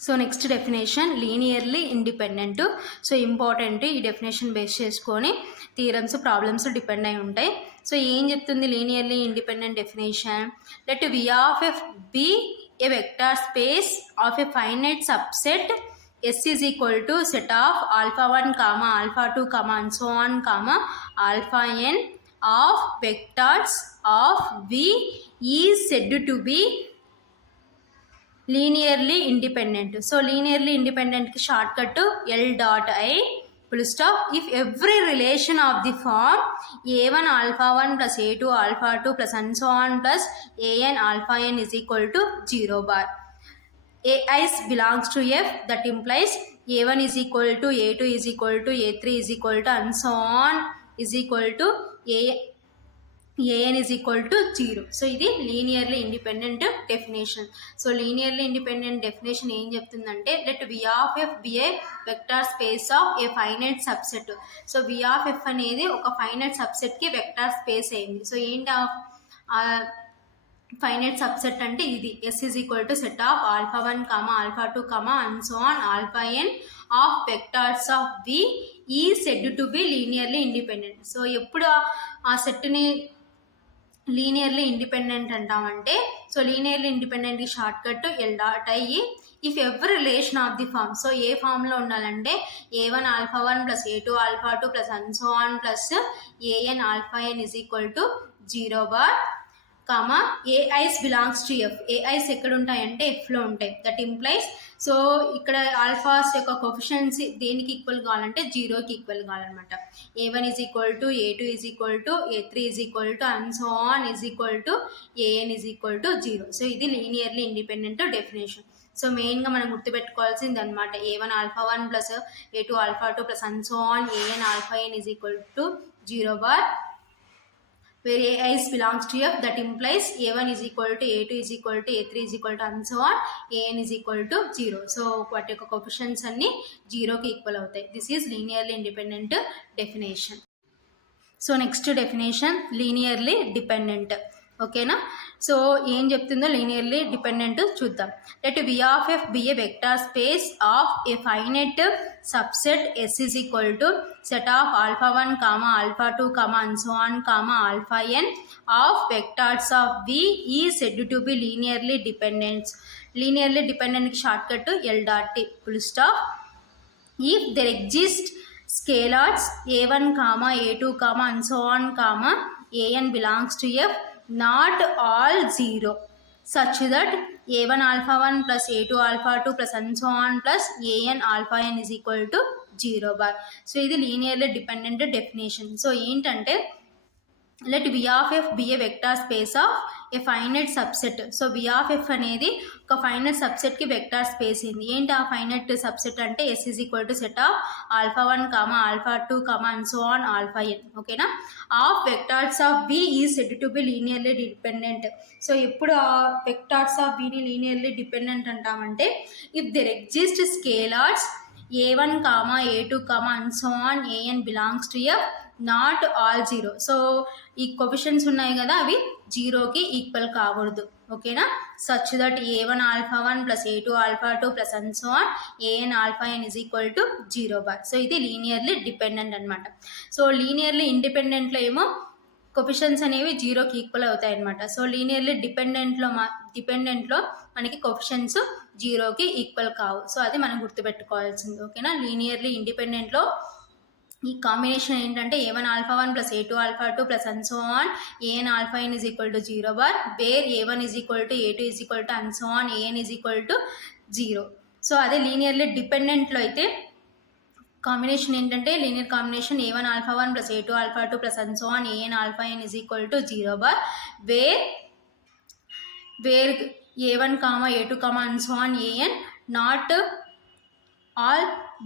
So next definition linearly independent. So important, ఈ definition base చేసుకొని theorems problems depend అయి ఉంటాయి. సో ఏం చెప్తుంది linearly independent definition? Let V of f be a vector space of a finite subset S is equal to set of alpha 1 comma alpha 2 comma and so on comma alpha n of vectors of V is said to be linearly independent. So linearly ఇండిపెండెంట్కి shortcut L dot I full stop if every relation of the form a1 alpha 1 plus a2 alpha 2 plus and so on plus an alpha n is equal to 0 bar. A is belongs to F, that implies a1 is equal to a2 is equal to a3 is equal to and so on is equal to an is equal to 0. So ఇది linearly independent definition. So linearly independent definition ఏం చెప్తుందంటే let V of f be a vector space of A finite subset. So V of f అనేది ఒక finite సబ్సెట్కి vector space అయింది. So ఏంటి finite subset అంటే ఇది S is equal to set of alpha 1 comma alpha 2 comma and so on alpha n of vectors of V is said to be linearly independent. So ఎప్పుడు ఆ సెట్ని linearly independent అంటామంటే so linearly ఇండిపెండెంట్కి shortcut L dot I if every relation of the form. So ఏ ఫామ్లో ఉండాలంటే a1 alpha 1 plus a2 alpha 2 plus and so on plus an alpha n is equal to 0 bar comma AIs belongs to F. AIs ఎక్కడ ఉంటాయంటే ఎఫ్లో ఉంటాయి. That implies so ఇక్కడ ఆల్ఫాస్ యొక్క కోఫిషియన్సీ దేనికి equal కావాలంటే 0కి ఈక్వల్ కావాలన్నమాట. a1 is equal to a2 is equal to a3 is equal to and so on is equal to an is equal to 0. So ఇది లీనియర్లీ ఇండిపెండెంట్ డెఫినేషన్. సో మెయిన్గా మనం గుర్తుపెట్టుకోవాల్సింది అనమాట a1 alpha 1 plus a2 alpha 2 plus and so on an alpha n is equal to 0 bar where a is belongs to f, that implies a1 is equal to a2 is equal to a3 is equal to and so on an is equal to 0. So వాటి యొక్క coefficients అన్ని 0కి equal అవుతాయి. This is linearly independent definition. So next definition linearly dependent. ఓకేనా? So ఏం చెప్తుందో linearly dependent చూద్దాం. Let V of f be a vector space of a finite subset S is equal to set of alpha 1 comma alpha 2 comma and so on comma alpha n of vectors of V is said to be linearly dependent. Linearly dependent ki shortcut L dot full stop if there exist scalars a1 comma a2 comma and so on comma an belongs to f not all 0 such that a1 alpha 1 plus a2 alpha 2 plus and so on plus an alpha n is equal to 0 bar. So ఇది linearly dependent definition. So ఏంటంటే let V of f be a vector space of A finite subset. So V of f అనేది ఒక finite సబ్సెట్కి vector space అయింది. ఏంటి ఆ finite subset అంటే S is equal to set of alpha 1 comma alpha 2 comma and so on alpha n. ఓకేనా? Of vectors of V is said to be linearly dependent. So ఎప్పుడు ఆ vectors of Vని linearly dependent అంటామంటే if there exist scalars a1 comma a2 comma and so on an belongs to f not all 0. So ఈ coefficients ఉన్నాయి కదా అవి 0కి equal కాకూడదు. ఓకేనా? Such that a1 alpha 1 plus a2 alpha 2 plus and so on an alpha n is equal to 0 bar. So ఇది linearly dependent అనమాట. So linearly ఇండిపెండెంట్లో ఏమో కోఎఫిషియెంట్స్ అనేవి 0కి ఈక్వల్ అవుతాయి అనమాట. సో లీనియర్లీ డిపెండెంట్లో మనకి కోఎఫిషియెంట్స్ 0కి ఈక్వల్ కావు. సో అది మనం గుర్తుపెట్టుకోవాల్సింది. ఓకేనా? లీనియర్లీ ఇండిపెండెంట్లో ఈ కాంబినేషన్ ఏంటంటే a1 alpha 1 plus a2 alpha 2 plus and so on an alpha n is equal to 0 bar where a1 is equal to a2 is equal to and so on an is equal to 0. So అదే linearly డిపెండెంట్లో అయితే combination ఏంటంటే linear combination a1 alpha 1 plus a2 alpha 2 plus and so on an alpha n is equal to 0 bar where a1 comma a2 comma and so on an not all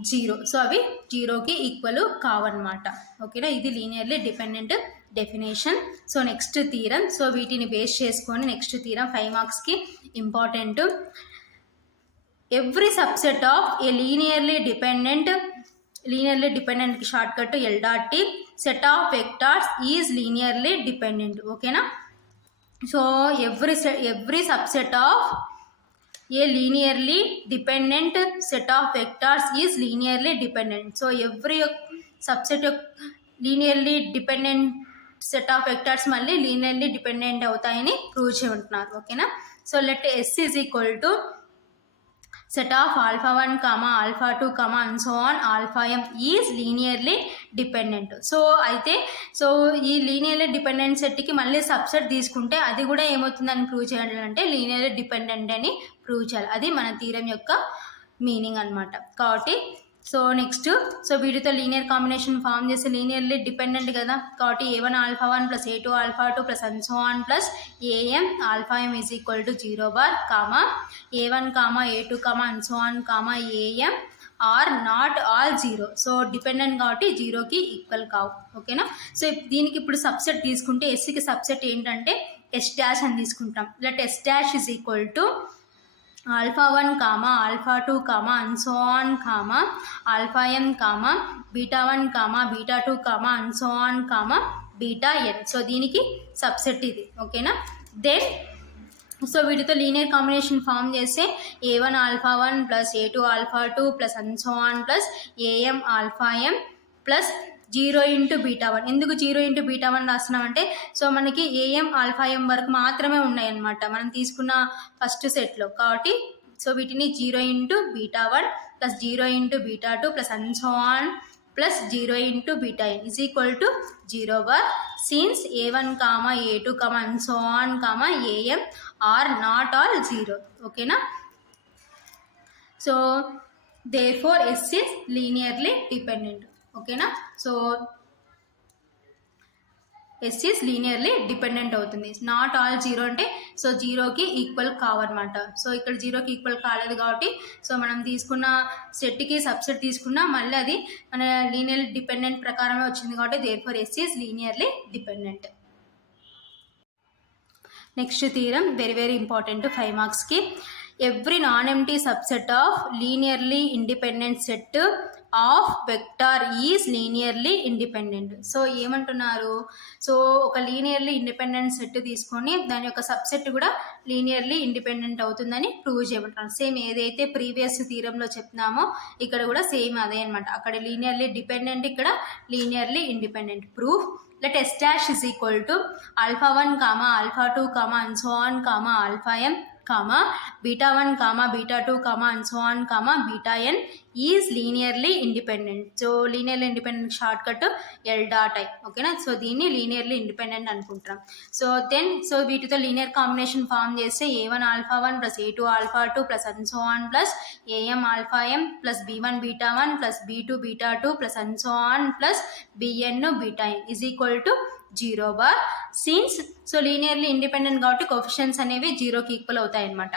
0. So అవి 0కి equal కావన్నమాట. ఓకేనా? ఇది linearly dependent definition. So next theorem. So వీటిని base చేసుకొని next theorem 5 మార్క్స్కి important. Every subset of a linearly డిపెండెంట్కి shortcut L dot T set of vectors is linearly dependent. ఓకేనా? So every subset of a linearly dependent set of vectors is linearly dependent. So every subset linearly dependent set of vectors మళ్ళీ linearly dependent అవుతాయని prove చేయమంటున్నారు. ఓకేనా. So let S is equal to set of alpha 1 comma alpha 2 comma and so on alpha m is linearly dependent. So అయితే ఈ linearly dependent సెట్కి మళ్ళీ subset తీసుకుంటే అది కూడా ఏమవుతుందని ప్రూవ్ చేయాలంటే లీనియర్లీ డిపెండెంట్ అని ప్రూవ్ చేయాలి. అది మన థీరం యొక్క మీనింగ్ అనమాట. కాబట్టి సో నెక్స్ట్ వీటితో లీనియర్ కాంబినేషన్ ఫామ్ చేసి లీనియర్లీ డిపెండెంట్ కదా, కాబట్టి a1 alpha 1 plus a2 alpha 2 plus and so on plus am alpha m is equal to 0 bar comma a1 comma a2 comma and so on comma am are not all 0. So dependent కాబట్టి 0కి equal కావు. ఓకేనా. So దీనికి ఇప్పుడు subset తీసుకుంటే ఎస్కి subset ఏంటంటే yes dash అని తీసుకుంటాం. Let yes dash is equal to alpha 1 comma alpha 2 comma and so on comma alpha m comma beta 1 comma beta 2 comma and so on comma beta n. So దీనికి subset ఇది. ఓకేనా. Then so వీటితో linear combination form చేస్తే a1 alpha 1 plus a2 alpha 2 plus and so on plus am alpha m plus 0 into beta 1. ఎందుకు 0 into beta 1 రాస్తున్నామంటే so మనకి AM alpha ఎం వరకు మాత్రమే ఉన్నాయి అన్నమాట మనం తీసుకున్న ఫస్ట్ సెట్లో. కాబట్టి సో వీటిని 0 into beta 1 plus 0 into beta 2 plus and so on plus 0 into beta n is equal to 0 bar since a1 comma a2 comma and so on comma am are not all 0. ఓకేనా. So therefore S is linearly dependent. ఓకేనా. So S is linearly dependent అవుతుంది. Not all 0 అంటే so 0కి equal కావన్నమాట. So ఇక్కడ 0కి equal కాలేదు కాబట్టి so మనం తీసుకున్న సెట్కి సబ్సెట్ తీసుకున్నా మళ్ళీ అది మన లీనియర్లీ డిపెండెంట్ ప్రకారమే వచ్చింది కాబట్టి therefore S is linearly dependent. Next theorem very very important 5 మార్క్స్కి. Every non empty subset of linearly independent set of vector is linearly independent. So ఏమంటున్నారు, సో ఒక లీనియర్లీ ఇండిపెండెంట్ సెట్ తీసుకొని దాని యొక్క సబ్సెట్ కూడా లీనియర్లీ ఇండిపెండెంట్ అవుతుందని prove చేయమంటున్నారు. Same ఏదైతే ప్రీవియస్ థీరంలో చెప్తున్నామో ఇక్కడ కూడా సేమ్ అదే అనమాట. అక్కడ లీనియర్లీ డిపెండెంట్, ఇక్కడ linearly independent. Proof let S dash is equal to alpha 1 comma alpha 2 comma and so on comma alpha m comma beta 1 comma beta 2 comma and so on comma beta n is linearly independent. So linearly independent shortcut L dot I. ఓకేనా. So దీన్ని linearly independent అనుకుంటాం. So then so వీటితో linear combination form చేస్తే a1 alpha 1 plus a2 alpha 2 plus and so on plus am alpha m plus b1 beta 1 plus b2 beta 2 plus and so on plus bn beta n is equal to 0 bar since so linearly independent కాబట్టి coefficients అనేవి 0కి equal అవుతాయి అన్నమాట.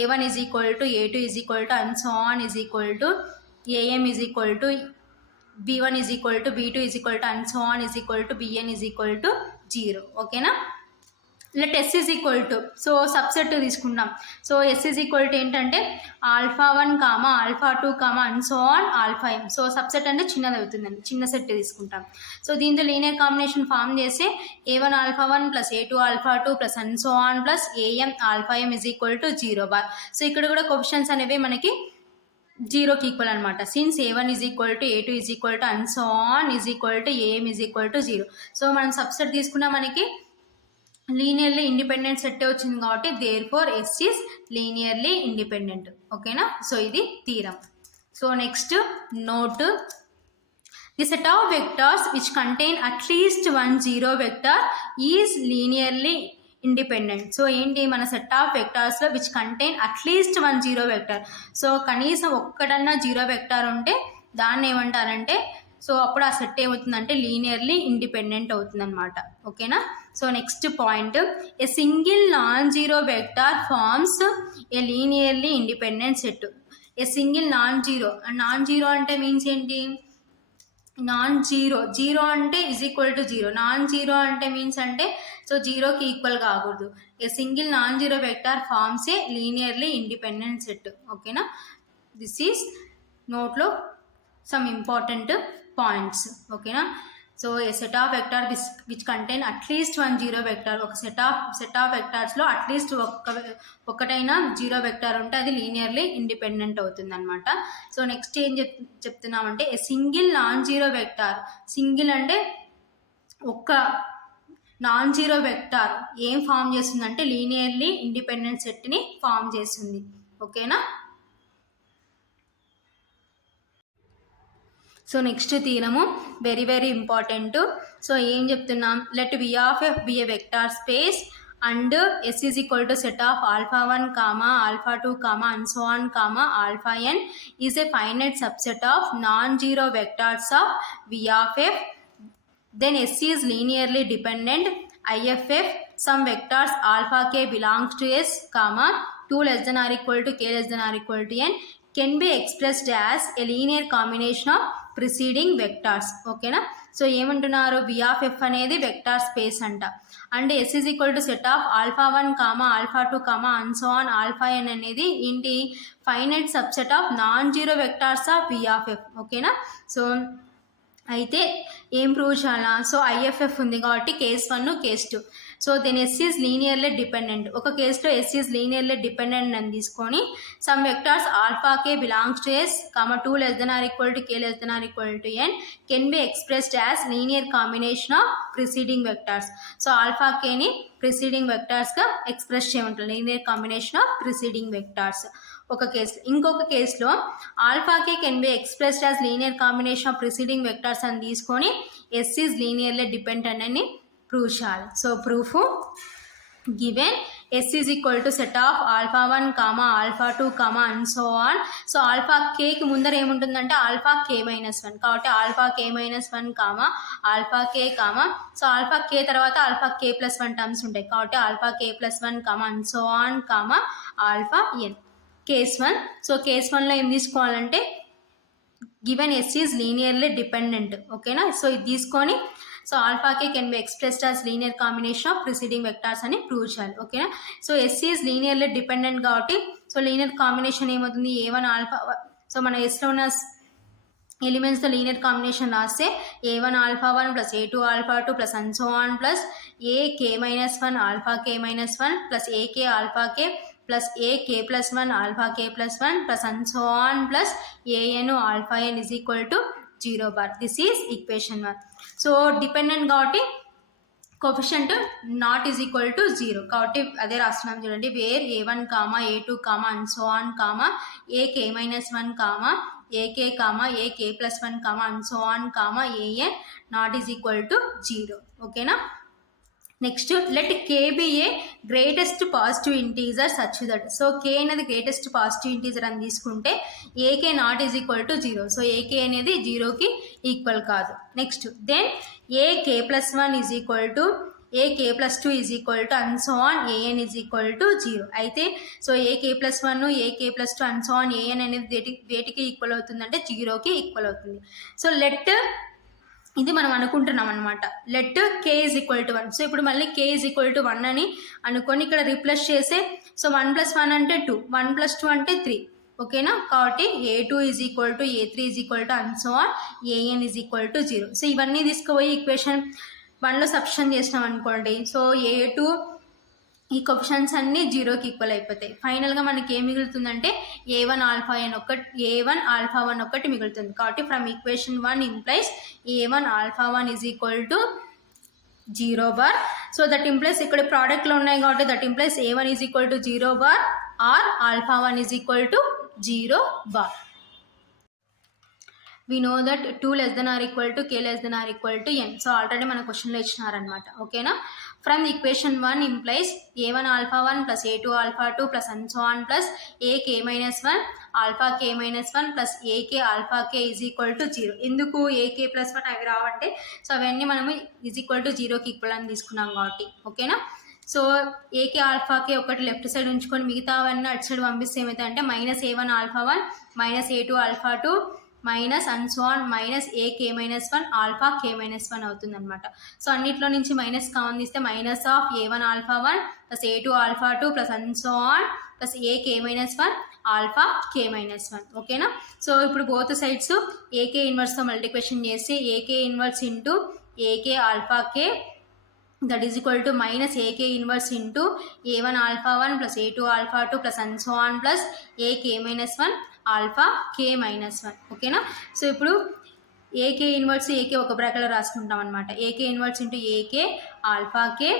a1 is equal to a2 is equal to and so on is equal to am is equal to b1 is equal to b2 is equal to and so on is equal to bn is equal to 0. ఓకేనా. Let S is equal to so subset తీసుకుందాం. So S is equal to ఏంటంటే alpha 1 comma alpha 2 comma and so on alpha m. So subset అంటే చిన్నది అవుతుందండి, చిన్న set తీసుకుంటాం. So దీంతో linear combination form చేసి a1 alpha 1 plus a2 alpha 2 plus and so on plus am alpha m is equal to 0 bar. So ఇక్కడ కూడా coefficients అనేవి మనకి 0కి ఈక్వల్ అనమాట. Since a1 is equal to a2 is equal to and so on is equal to am is equal to 0. So మనం subset తీసుకున్నా మనకి linearly independent set వచ్చింది కాబట్టి therefore S is linearly independent. ఓకేనా. సో ఇది theorem. So next note the set of vectors which contain at least 1 zero vector is linearly independent. So ఏంటి, మన set of వెక్టార్స్లో which contain at least 1 zero vector. So కనీసం ఒక్కడన్నా zero vector ఉంటే దాన్ని ఏమంటారంటే సో అప్పుడు ఆ సెట్ ఏమవుతుందంటే లీనియర్లీ ఇండిపెండెంట్ అవుతుందన్నమాట. ఓకేనా. So next point, a single non zero vector forms a linearly independent set. A single non zero అంటే మీన్స్ ఏంటి, నాన్ జీరో అంటే is equal to 0. Non zero అంటే మీన్స్ అంటే సో 0కి ఈక్వల్ కాకూడదు. A single non zero vector forms a linearly independent set. ఓకేనా. This is నోట్లో some important points. ఓకేనా. So a set of vector which contain at least one zero vector, ఒక set of వెక్టార్స్లో at least ఒకటైనా zero vector ఉంటే అది linearly independent అవుతుంది అనమాట. So next ఏం చెప్తున్నామంటే a single non zero vector, single అంటే ఒక్క నాన్ జీరో వెక్టార్ ఏం ఫామ్ చేస్తుందంటే లీనియర్లీ ఇండిపెండెంట్ సెట్ని ఫామ్ చేస్తుంది. ఓకేనా. So next theorem very very important. So ఏం చెప్తున్నాం, let V of f be a vector space and S is equal to set of alpha 1 comma alpha 2 comma and so on comma alpha n is a finite subset of non-zero vectors of V of f. Then S is linearly dependent IFF some vectors alpha k belongs to S comma 2 less than or equal to k less than or equal to n can be expressed as a linear combination of preceding vectors. ఓకేనా. So ఏమంటున్నారు, V of f అనేది vector space అంట, and S is equal to set of alpha 1 comma alpha 2 comma and so on alpha n అనేది ఏంటి, finite subset of non zero vectors of V of f. ఓకేనా. So అయితే ఏం prove చేయాలా, so IFF ఉంది కాబట్టి case 1 case 2. So then S is linearly dependent, ఒక కేసులో S ఈజ్ లీనియర్లీ డిపెండెంట్ అని తీసుకొని some vectors alpha k belongs to S comma 2 less than or equal to k less than or equal to n can be expressed as linear combination of preceding vectors. So alpha కేని preceding వెక్టార్స్గా express చేయమంటారు, linear combination of preceding vectors ఒక case. ఇంకొక కేసులో alpha k can be expressed as linear combination of preceding vectors అని తీసుకొని S is linearly dependent అని prove చేయాలి. So proof given S is equal to set of alpha 1 comma alpha 2 comma and so on. So alpha కేకి ముందర ఏముంటుందంటే alpha k minus 1, కాబట్టి alpha k minus 1 comma alpha k comma, so alpha k తర్వాత alpha k plus 1 terms ఉంటాయి, కాబట్టి alpha k plus 1 comma and so on comma alpha n. Case 1. So case 1లో ఏం తీసుకోవాలంటే given S is linearly dependent. ఓకేనా. So ఇది తీసుకొని so alpha k can be expressed as linear combination of preceding vectors అని prove చేయాలి. ఓకేనా. So S is linearly dependent కాబట్టి సో లీనియర్ కాంబినేషన్ ఏమవుతుంది, A1 ఆల్ఫా, సో మన Sలో ఉన్న ఎలిమెంట్స్తో లీనియర్ కాంబినేషన్ రాస్తే A1 alpha 1 plus A2 alpha 2 plus and so on plus AK -1 alpha k -1 plus AK alpha k plus AK plus 1 alpha k plus 1 plus and so on plus AN alpha n is equal to 0 bar. This is equation 1. So dependent కాబట్టి coefficient not is equal to 0, కాబట్టి అదే రాస్తున్నాం చూడండి, where A1 comma A2 comma and so on comma AK -1 comma AK comma AK plus 1 comma and so on comma AN not is equal to 0. ఓకేనా. Next let k be a greatest positive integer such that, so k అనేది greatest positive integer అని తీసుకుంటే AK not is equal to 0, so AK అనేది 0కి equal కాదు. Next then AK plus 1 is equal to AK plus 2 is equal to and so on AN is equal to 0. అయితే so AK plus 1 AK plus 2 and so on AN అనేది వేటికి equal అవుతుందంటే 0కి equal అవుతుంది. So let ఇది మనం అనుకుంటున్నాం అనమాట, let k is equal to 1. So ఇప్పుడు మళ్ళీ k ఈజ్ ఈక్వల్ టు 1 అని అనుకొని ఇక్కడ రీప్లేస్ చేస్తే సో 1 + 1 అంటే 2, 1 + 2 అంటే 3. ఓకేనా. కాబట్టి A2 is equal to A3 is equal to and so on AN is equal to 0. So ఇవన్నీ తీసుకుపోయి ఈక్వేషన్ 1లో సబ్స్టిట్యూషన్ చేసినాం అనుకోండి, సో A2 ఈ కోఎఫిషియెంట్స్ అన్నీ 0కి ఈక్వల్ అయిపోతాయి. ఫైనల్గా మనకి ఏం మిగులుతుందంటే A1 ఆల్ఫా 1 ఒకటి మిగులుతుంది. కాబట్టి from equation 1 implies A1 alpha 1 is equal to 0 bar. So that implies ఇక్కడ ప్రోడక్ట్లో ఉన్నాయి కాబట్టి that implies A1 is equal to 0 bar or alpha 1 is equal to 0 bar. we know that 2 less than or equal to k less than or equal to n. So already మన క్వశ్చన్లో ఇచ్చినారనమాట. ఓకేనా. From equation 1 implies A1 alpha 1 plus A2 alpha 2 plus and so on plus AK -1 alpha k -1 plus AK alpha k is equal to 0. ఎందుకు AK + 1 అవి రావంటే so అవన్నీ మనము is equal to 0కి equal అని తీసుకున్నాం కాబట్టి. ఓకేనా. సో AK ఆల్ఫా k ఒకటి లెఫ్ట్ సైడ్ ఉంచుకొని మిగతా అవన్నీ అటు సైడ్ పంపిస్తే ఏమవుతాయి అంటే -A1 alpha 1 -A2 alpha 2 minus and so on minus AK -1 alpha k -1 అవుతుంది అనమాట. సో అన్నిట్లో నుంచి మైనస్ కామన్ తీస్తే minus of A1 alpha 1 plus A2 alpha 2 plus and so on plus AK -1 alpha k -1. ఓకేనా. So ఇప్పుడు both sides AK ఇన్వర్స్తో multiplication చేసి AK inverse into AK alpha k, that is equal to minus AK inverse into A1 alpha 1 plus A2 alpha 2 plus and so on plus AK minus 1 alpha k minus 1. ఓకేనా. So ఇప్పుడు AK inverse AK ఒక బ్రాకెట్లో రాసుకుంటాం అనమాట. AK inverse into AK alpha K,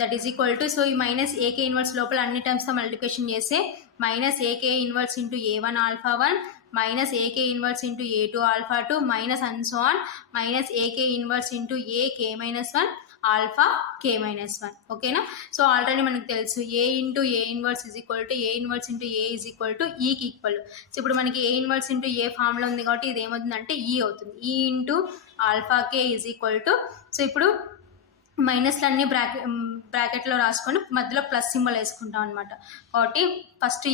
that is equal to, so ఈ minus AK inverse లోపల అన్ని టర్మ్స్తో multiplication చేస్తే minus AK inverse into A1 alpha 1 minus AK inverse into A2 alpha 2 minus and so on minus AK inverse into AK minus 1 alpha k minus 1. ఓకేనా. So already మనకు తెలుసు A into A inverse is equal to A inverse into A is equal to ఈకి equal. So ఇప్పుడు మనకి A inverse into ఏ ఫామ్లో ఉంది కాబట్టి ఇది ఏమవుతుందంటే ఈ అవుతుంది. ఈ into alpha K is equal to, so ఇప్పుడు మైనస్లన్నీ బ్రాకెట్లో రాసుకొని మధ్యలో ప్లస్ సింబల్ వేసుకుంటాం అనమాట. కాబట్టి first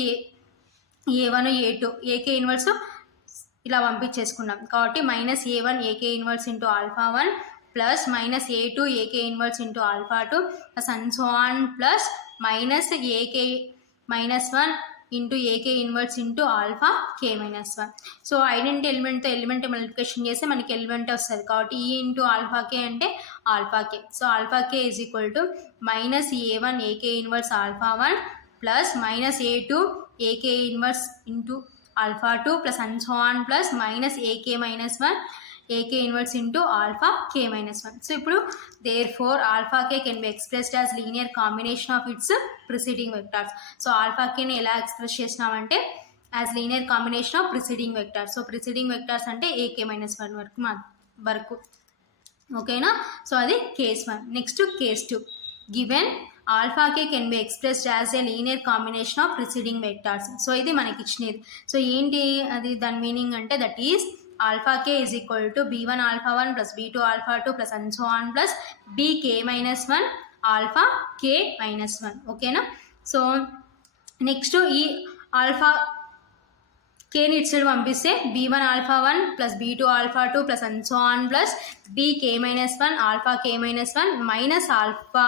A1 A2 AK inverse ఇలా పంపించేసుకున్నాం కాబట్టి minus A1 AK inverse into alpha 1 plus minus A2 AK inverse into alpha 2 plus and so on plus minus AK minus 1 into AK inverse into alpha k minus 1. So identity ఎలిమెంట్తో element multiplication చేస్తే మనకి element వస్తుంది కాబట్టి e into alpha k అంటే alpha k. So alpha k is equal to minus A1 AK inverse alpha 1 plus minus A2 AK inverse into alpha 2 plus and so on plus minus AK minus 1 AK inverse into alpha k minus 1. So ఇప్పుడు therefore alpha k can be expressed as linear combination of its preceding vectors. So alpha k ని ఎలా express చేసినామంటే as linear combination of preceding vectors. So preceding vectors అంటే AK minus 1 వరకు ఓకేనా. So అది case 1. Next case 2. Given alpha k can be expressed as a linear combination of preceding vectors. So ఇది మనకి ఇచ్చినది. సో ఏంటి అది దాని మీనింగ్ అంటే that is alpha K is equal to B1 alpha 1 plus B2 alpha 2 plus and so on plus BK minus 1 alpha k minus 1. ఓకేనా. So next ఈ alpha కేని ఇటు సైడ్ పంపిస్తే B1 alpha 1 plus B2 alpha 2 plus and so on plus BK minus 1 alpha k minus 1 minus alpha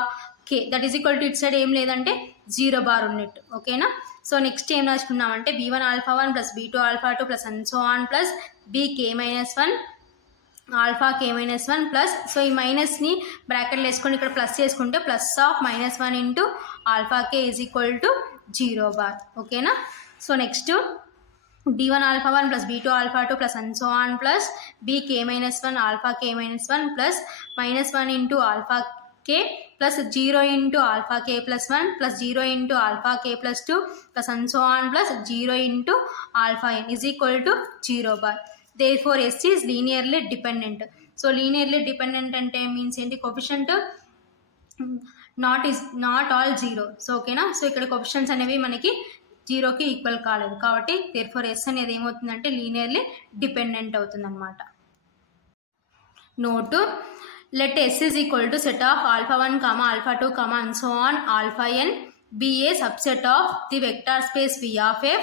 k, that is equal to ఇటు side ఏం లేదంటే 0 bar ఉన్నట్టు. ఓకేనా. So next ఏం రాసుకున్నామంటే B1 alpha 1 plus B2 alpha 2 plus and so on plus BK minus 1 alpha k minus 1 plus, so ఈ మైనస్ని బ్రాకెట్లో వేసుకొని ఇక్కడ ప్లస్ చేసుకుంటే plus of minus 1 into alpha k is equal to 0 bar. ఓకేనా. So next B1 alpha 1 plus B2 alpha 2 plus and so on plus BK minus 1 alpha k minus 1 plus minus 1 into alpha k plus 0 into alpha k plus 1 plus 0 into alpha k plus 2 plus and so on plus 0 into alpha n is equal to 0 bar. Therefore S is linearly dependent. So linearly dependent ante means enti coefficient not all 0. So ఓకేనా. So ఇక్కడ coefficients అనేవి మనకి 0కి equal కాలేదు కాబట్టి therefore yes అనేది ఏమవుతుందంటే linearly dependent అవుతుంది అనమాట. Note, let S is equal to set of alpha 1 comma alpha 2 comma and so on alpha n be a subset of the vector space V of f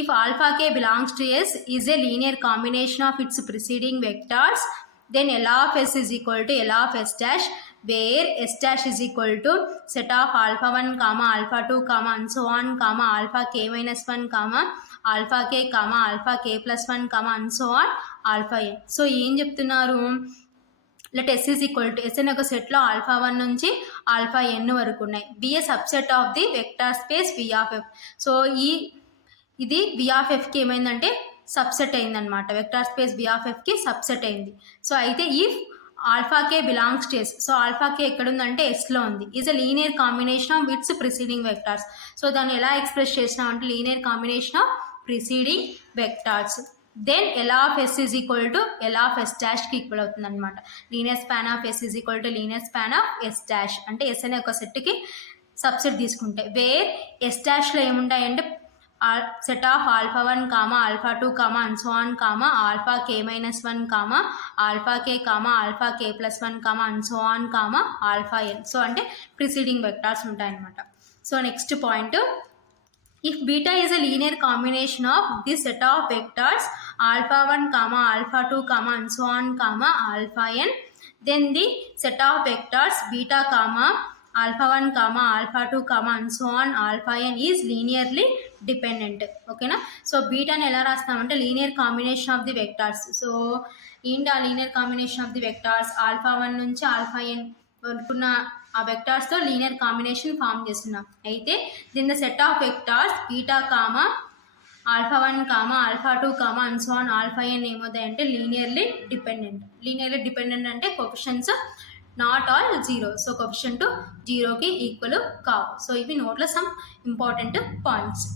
if alpha k belongs to S is a linear combination of its preceding vectors, then L of S is equal to L of S dash where S dash is equal to set of alpha 1 comma alpha 2 comma and so on comma alpha k minus 1 comma alpha k comma alpha k plus 1 comma and so on alpha n. So ఏం చెప్తున్నారు, let S is equal to S అనే ఒక సెట్లో alpha 1 నుంచి alpha n వరకు ఉన్నాయి. Be a subset of the vector space V of f. So ఇది V of fకి ఏమైందంటే సబ్సెట్ అయిందనమాట. వెక్టార్ స్పేస్ V of fకి సబ్సెట్ అయింది. సో అయితే if alpha k belongs to S, so alpha k ఎక్కడుందంటే ఎస్లో ఉంది, is a linear combination of its preceding vectors. So దాన్ని ఎలా ఎక్స్ప్రెస్ చేసినాం అంటే linear combination of preceding vectors. Then L of S is equal to L of S dash కి equal అవుతుంది అనమాట. Linear span of S is equal to linear span of S dash అంటే S అనే ఒక సెట్కి subset తీసుకుంటే wear S dash లో ఏముంటాయంటే set of alpha 1 comma alpha 2 comma and so on comma alpha k minus 1 comma alpha k comma alpha k plus 1 comma and so on comma alpha n. So అంటే preceding vectors ఉంటాయన్నమాట. So next point, if beta is a linear combination of this set of vectors alpha 1 comma alpha 2 comma and so on comma alpha n, then the set of vectors beta comma alpha 1 comma alpha 2 comma and so on alpha n is linearly dependent. ఓకేనా. So బీటాని ఎలా రాస్తామంటే linear combination of the vectors. So ఏంటి ఆ linear combination of the vectors? Alpha 1 నుంచి alpha ఎన్ వరకున్న ఆ వెక్టార్స్తో linear combination form చేస్తున్నాం. అయితే దీని the set of vectors beta comma alpha 1 comma alpha 2 comma and so on alpha n ఏమవుతాయి అంటే linearly dependent. Linearly dependent అంటే coefficients not all zero. So coefficient జీరోకి equal కావు. సో ఇవి నోట్లో సమ్ ఇంపార్టెంట్ పాయింట్స్.